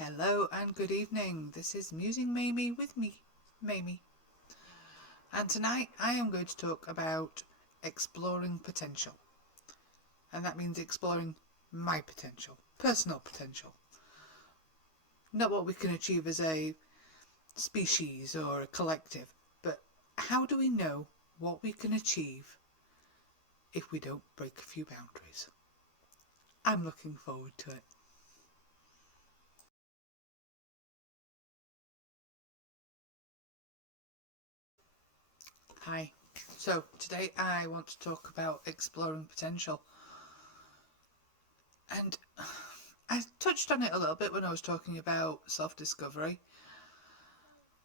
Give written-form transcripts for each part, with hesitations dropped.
Hello and good evening. This is Musing Mamie with me, Mamie. And tonight I am going to talk about exploring potential. And that means exploring my potential, personal potential. Not what we can achieve as a species or a collective, but how do we know what we can achieve if we don't break a few boundaries? I'm looking forward to it. Hi. So today I want to talk about exploring potential. And I touched on it a little bit when I was talking about self-discovery,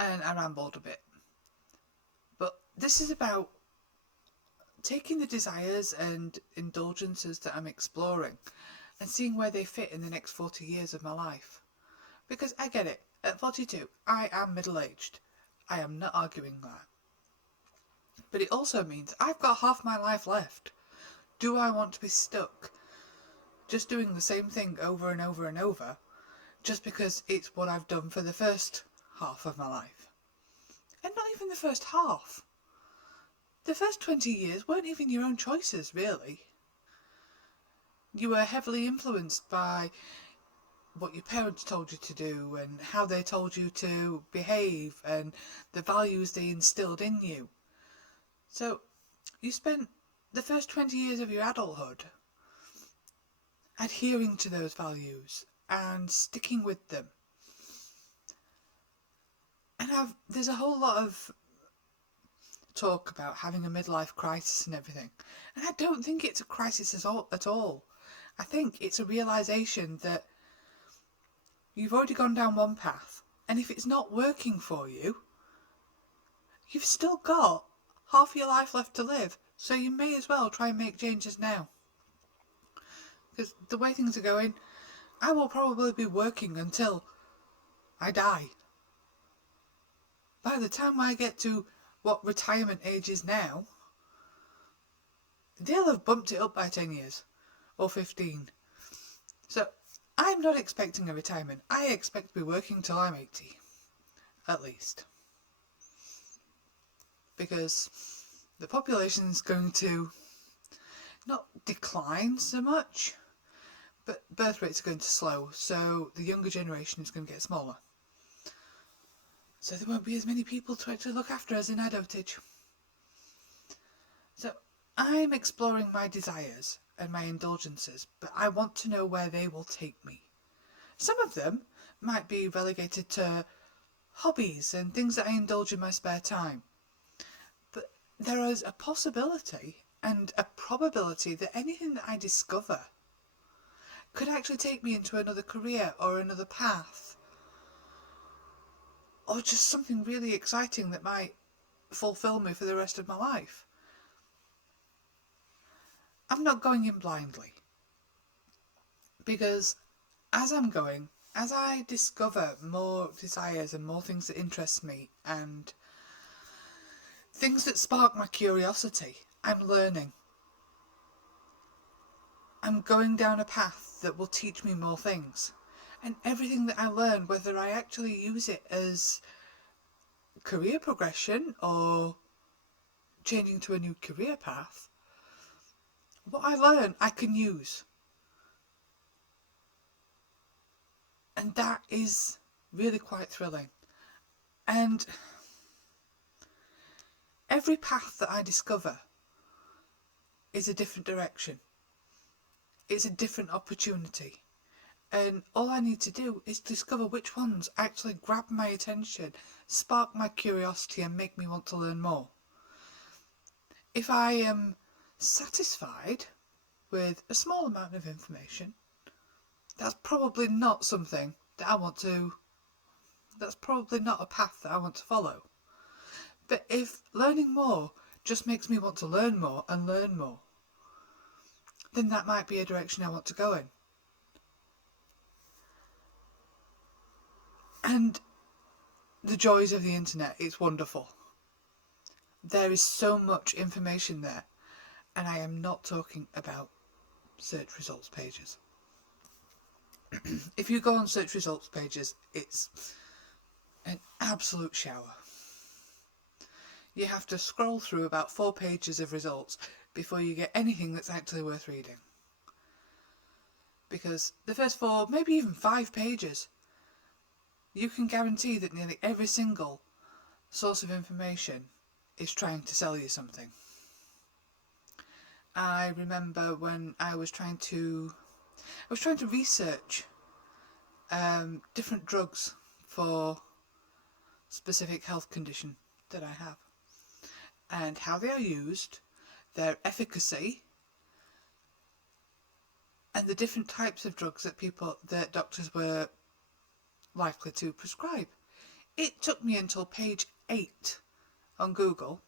and I rambled a bit. But this is about taking the desires and indulgences that I'm exploring and seeing where they fit in the next 40 years of my life. Because I get it, at 42, I am middle-aged. I am not arguing that. But it also means I've got half my life left. Do I want to be stuck just doing the same thing over and over and over just because it's what I've done for the first half of my life? And not even the first half. The first 20 years weren't even your own choices, really. You were heavily influenced by what your parents told you to do and how they told you to behave and the values they instilled in you. So you spent the first 20 years of your adulthood adhering to those values and sticking with them. And there's a whole lot of talk about having a midlife crisis and everything. And I don't think it's a crisis at all. I think it's a realisation that you've already gone down one path, and if it's not working for you, you've still got half your life left to live, so you may as well try and make changes now. Because the way things are going, I will probably be working until I die. By the time I get to what retirement age is now, they'll have bumped it up by 10 years or 15. So I'm not expecting a retirement. I expect to be working till I'm 80, at least. Because the population is going to not decline so much, but birth rates are going to slow, so the younger generation is going to get smaller. So there won't be as many people to actually look after us in our dotage. So I'm exploring my desires and my indulgences, but I want to know where they will take me. Some of them might be relegated to hobbies and things that I indulge in my spare time. But there is a possibility and a probability that anything that I discover could actually take me into another career or another path, or just something really exciting that might fulfill me for the rest of my life. I'm not going in blindly, because as I discover more desires and more things that interest me and things that spark my curiosity, I'm learning. I'm going down a path that will teach me more things. And everything that I learn, whether I actually use it as career progression or changing to a new career path, what I learn I can use. And that is really quite thrilling. And every path that I discover is a different direction. It's a different opportunity. And all I need to do is discover which ones actually grab my attention, spark my curiosity and make me want to learn more. If I am satisfied with a small amount of information, that's probably not something that I want to, that's probably not a path that I want to follow. But if learning more just makes me want to learn more and learn more, then that might be a direction I want to go in. And the joys of the internet, it's wonderful. There is so much information there, and I am not talking about search results pages. if you go on search results pages, it's an absolute shower. You have to scroll through about 4 pages of results before you get anything that's actually worth reading. Because the first 4, maybe even 5 pages, you can guarantee that nearly every single source of information is trying to sell you something. I remember when I was trying to research different drugs for specific health condition that I have, and how they are used, their efficacy, and the different types of drugs that doctors were likely to prescribe. It took me until page 8 on Google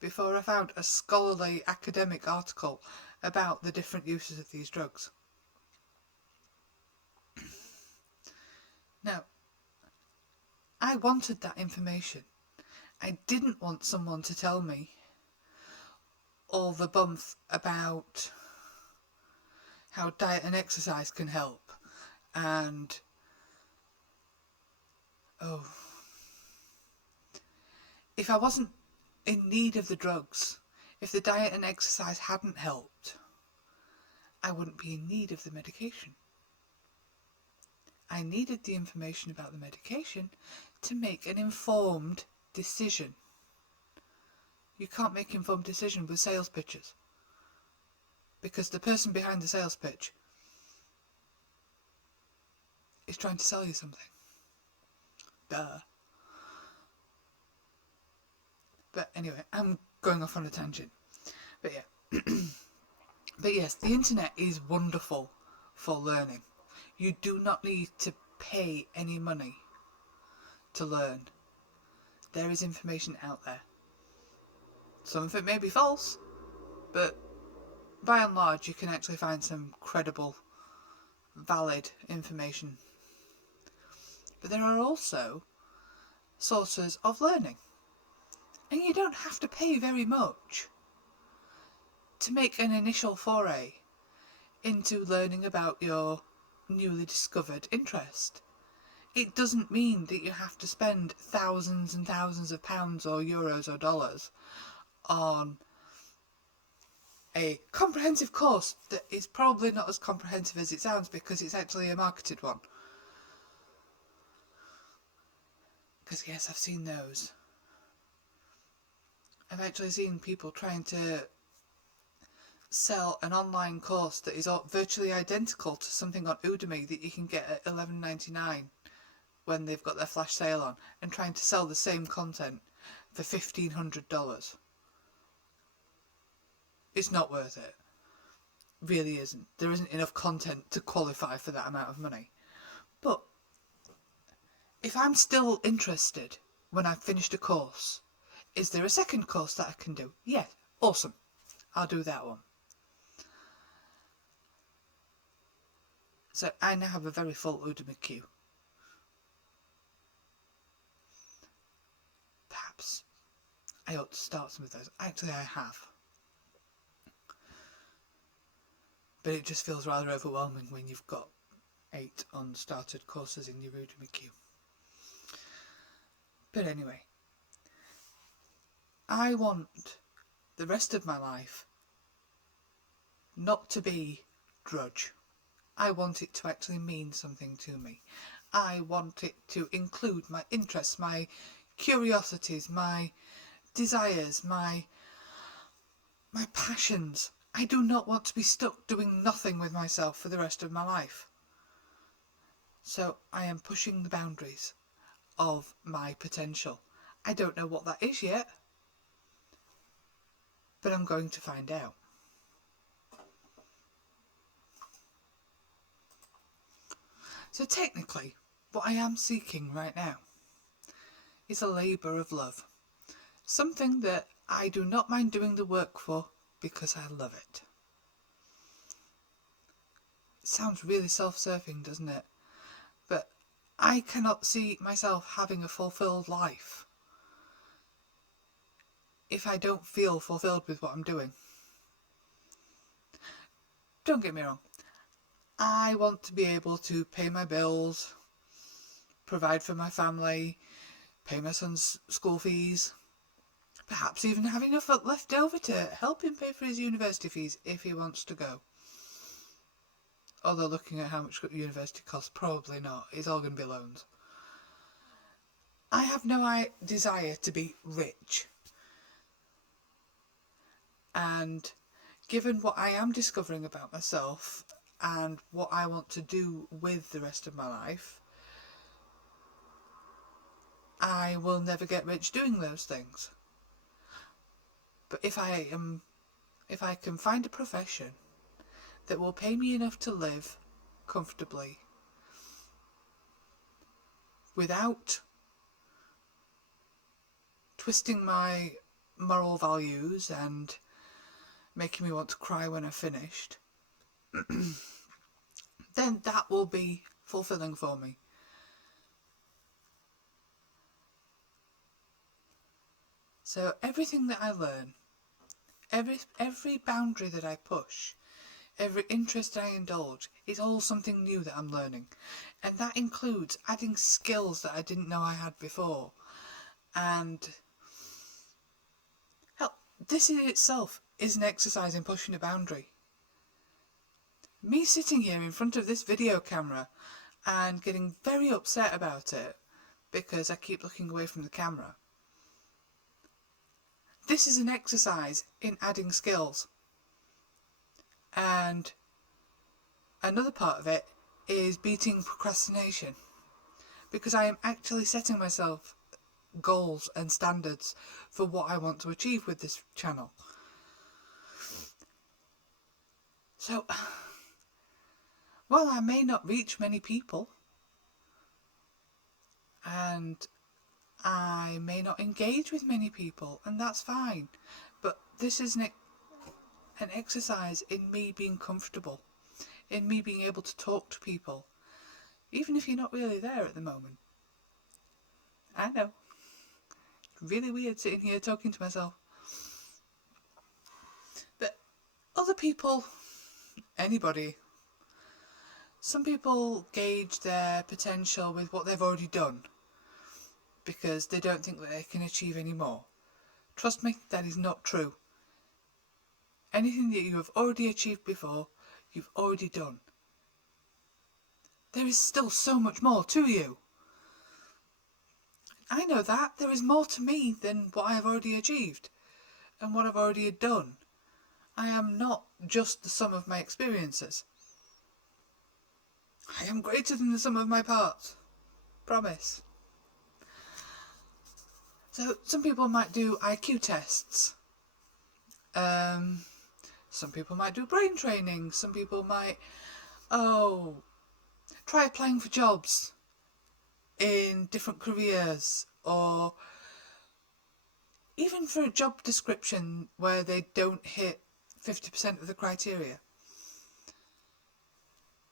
before I found a scholarly academic article about the different uses of these drugs. Now, I wanted that information. I didn't want someone to tell me all the bumf about how diet and exercise can help, and if I wasn't in need of the drugs, if the diet and exercise hadn't helped, I wouldn't be in need of the medication. I needed the information about the medication to make an informed decision. You can't make informed decision with sales pitches, because the person behind the sales pitch is trying to sell you something. Duh. But anyway, I'm going off on a tangent. But yeah. But yes, the internet is wonderful for learning. You do not need to pay any money to learn. There is information out there. Some of it may be false, but by and large you can actually find some credible, valid information. But there are also sources of learning, and you don't have to pay very much to make an initial foray into learning about your newly discovered interest. It doesn't mean that you have to spend thousands and thousands of pounds or euros or dollars on a comprehensive course that is probably not as comprehensive as it sounds, because it's actually a marketed one. Because yes, I've seen those. I've actually seen people trying to sell an online course that is virtually identical to something on Udemy that you can get at $11.99 when they've got their flash sale on, and trying to sell the same content for $1,500. It's not worth it. Really isn't. There isn't enough content to qualify for that amount of money. But if I'm still interested when I've finished a course, is there a second course that I can do? Yeah, awesome. I'll do that one. So I now have a very full Udemy queue. Perhaps I ought to start some of those. Actually, I have. But it just feels rather overwhelming when you've got 8 unstarted courses in your Udemy queue. But anyway, I want the rest of my life not to be drudge. I want it to actually mean something to me. I want it to include my interests, my curiosities, my desires, my passions. I do not want to be stuck doing nothing with myself for the rest of my life. So I am pushing the boundaries of my potential. I don't know what that is yet, but I'm going to find out. So technically, what I am seeking right now is a labour of love. Something that I do not mind doing the work for because I love it. It sounds really self-serving, doesn't it? But I cannot see myself having a fulfilled life if I don't feel fulfilled with what I'm doing. Don't get me wrong. I want to be able to pay my bills, provide for my family, pay my son's school fees, perhaps even have enough left over to help him pay for his university fees if he wants to go. Although looking at how much university costs, probably not. It's all going to be loans. I have no desire to be rich. And given what I am discovering about myself and what I want to do with the rest of my life, I will never get rich doing those things. But if I can find a profession that will pay me enough to live comfortably without twisting my moral values and making me want to cry when I've finished, then that will be fulfilling for me. So everything that I learn, every boundary that I push, every interest I indulge is all something new that I'm learning. And that includes adding skills that I didn't know I had before. And hell, this in itself is an exercise in pushing a boundary. Me sitting here in front of this video camera and getting very upset about it because I keep looking away from the camera. This is an exercise in adding skills. And another part of it is beating procrastination, because I am actually setting myself goals and standards for what I want to achieve with this channel. So, while I may not reach many people, and I may not engage with many people, and that's fine, but this is an exercise in me being comfortable, in me being able to talk to people, even if you're not really there at the moment. I know, really weird sitting here talking to myself. But other people, anybody, some people gauge their potential with what they've already done, because they don't think that they can achieve any more. Trust me, that is not true. Anything that you have already achieved before, you've already done. There is still so much more to you. I know that. There is more to me than what I have already achieved and what I've already done. I am not just the sum of my experiences. I am greater than the sum of my parts. Promise. So some people might do IQ tests. Some people might do brain training. Some people might, try applying for jobs in different careers, or even for a job description where they don't hit 50% of the criteria.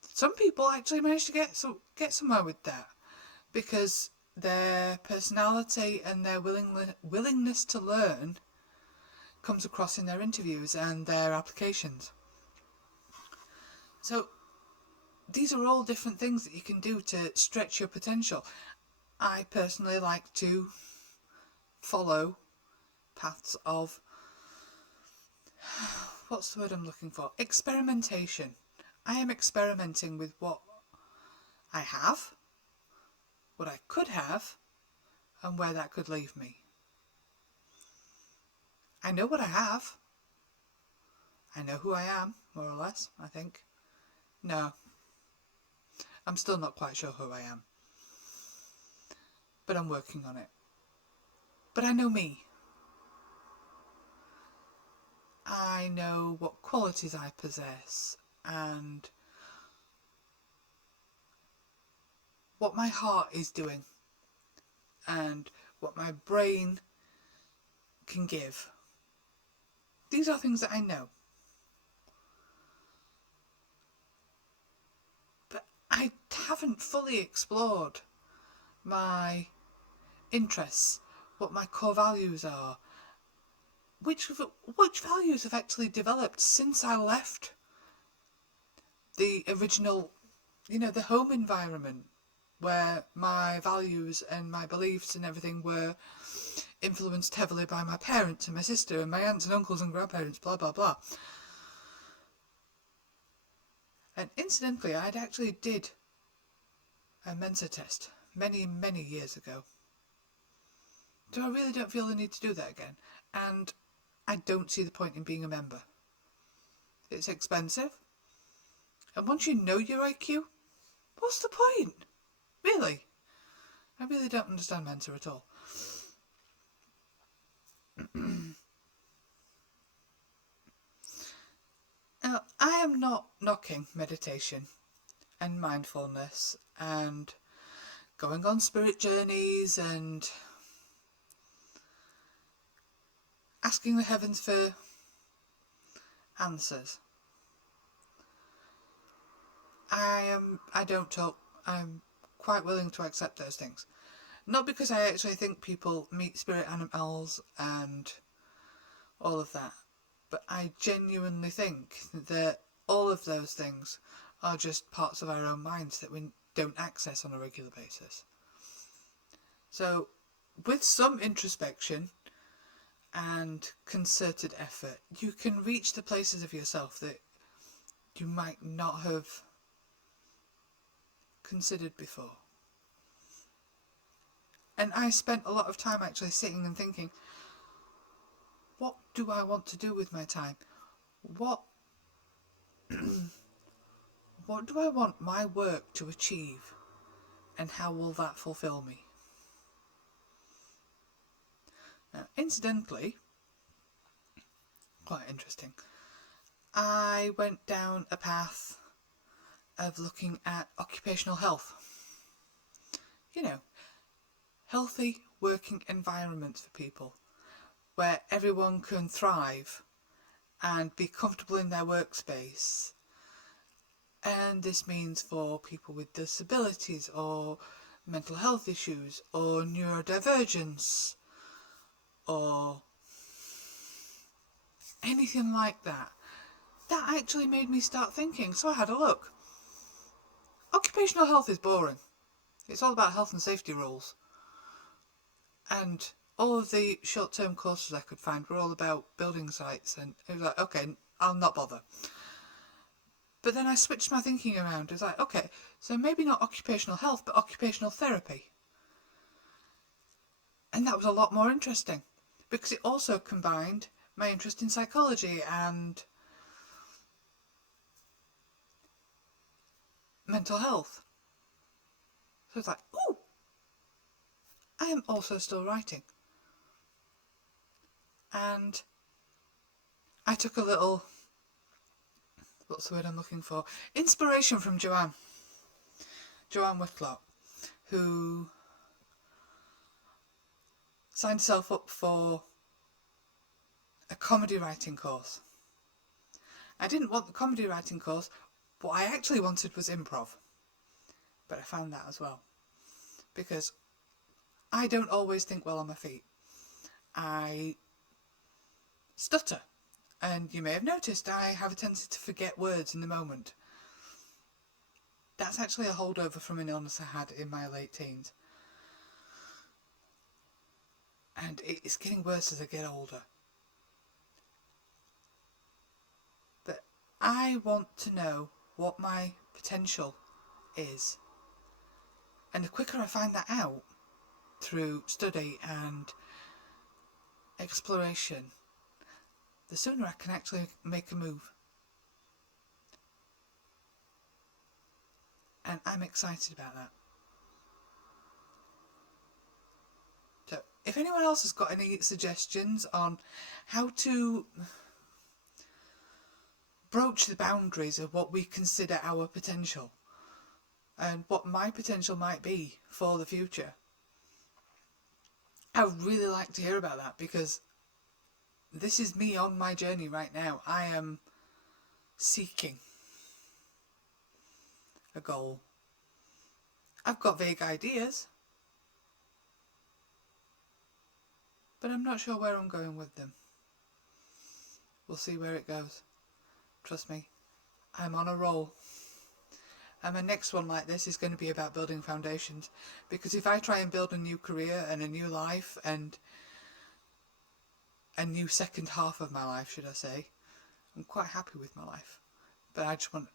Some people actually manage to get somewhere with that, because their personality and their willingness to learn comes across in their interviews and their applications. So these are all different things that you can do to stretch your potential. I personally like to follow paths of, what's the word I'm looking for? Experimentation. I am experimenting with what I have, what I could have, and where that could leave me. I know what I have. I know who I am, more or less, I think. No. I'm still not quite sure who I am. But I'm working on it. But I know me. I know what qualities I possess and what my heart is doing and what my brain can give. These are things that I know. But I haven't fully explored my interests, what my core values are, which values have actually developed since I left the original, the home environment where my values and my beliefs and everything were influenced heavily by my parents and my sister and my aunts and uncles and grandparents, blah, blah, blah. And incidentally, I actually did a Mensa test many, many years ago. So I really don't feel the need to do that again. And I don't see the point in being a member. It's expensive. And once you know your IQ, what's the point? Really? I really don't understand Mensa at all. Now, I am not knocking meditation and mindfulness and going on spirit journeys and asking the heavens for answers. I'm quite willing to accept those things. Not because I actually think people meet spirit animals and all of that, but I genuinely think that all of those things are just parts of our own minds that we don't access on a regular basis. So, with some introspection and concerted effort, you can reach the places of yourself that you might not have considered before. And I spent a lot of time actually sitting and thinking, what do I want to do with my time? What do I want my work to achieve? And how will that fulfill me? Now, incidentally, quite interesting, I went down a path of looking at occupational health. Healthy working environments for people where everyone can thrive and be comfortable in their workspace. And this means for people with disabilities or mental health issues or neurodivergence or anything like that. That actually made me start thinking, so I had a look. Occupational health is boring. It's all about health and safety rules. And all of the short-term courses I could find were all about building sites, and it was like, okay, I'll not bother. But then I switched my thinking around. It was like, okay, so maybe not occupational health, but occupational therapy. And that was a lot more interesting, because it also combined my interest in psychology and mental health. So it's like, ooh, I am also still writing. And I took a little, what's the word I'm looking for? Inspiration from Joanne Whitlock, who signed herself up for a comedy writing course. I didn't want the comedy writing course. What I actually wanted was improv. But I found that as well. Because I don't always think well on my feet. I stutter. And you may have noticed I have a tendency to forget words in the moment. That's actually a holdover from an illness I had in my late teens. And it's getting worse as I get older. But I want to know what my potential is. And the quicker I find that out through study and exploration, the sooner I can actually make a move. And I'm excited about that. So, if anyone else has got any suggestions on how to broach the boundaries of what we consider our potential and what my potential might be for the future, I would really like to hear about that, because this is me on my journey right now. I am seeking a goal. I've got vague ideas, but I'm not sure where I'm going with them. We'll see where it goes. Trust me, I'm on a roll. And my next one like this is going to be about building foundations. Because if I try and build a new career and a new life and a new second half of my life, should I say, I'm quite happy with my life. But I just want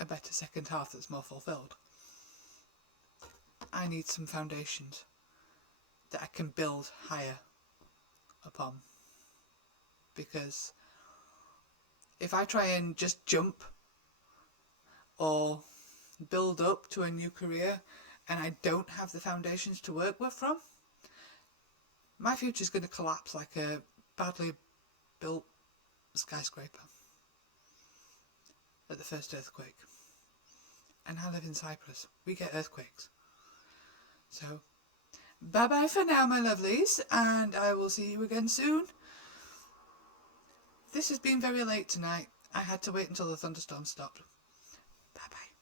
a better second half that's more fulfilled. I need some foundations that I can build higher upon. Because if I try and just jump or build up to a new career and I don't have the foundations to work with from, my future's going to collapse like a badly built skyscraper at the first earthquake. And I live in Cyprus. We get earthquakes. So, bye bye for now, my lovelies, and I will see you again soon. This has been very late tonight. I had to wait until the thunderstorm stopped. Bye bye.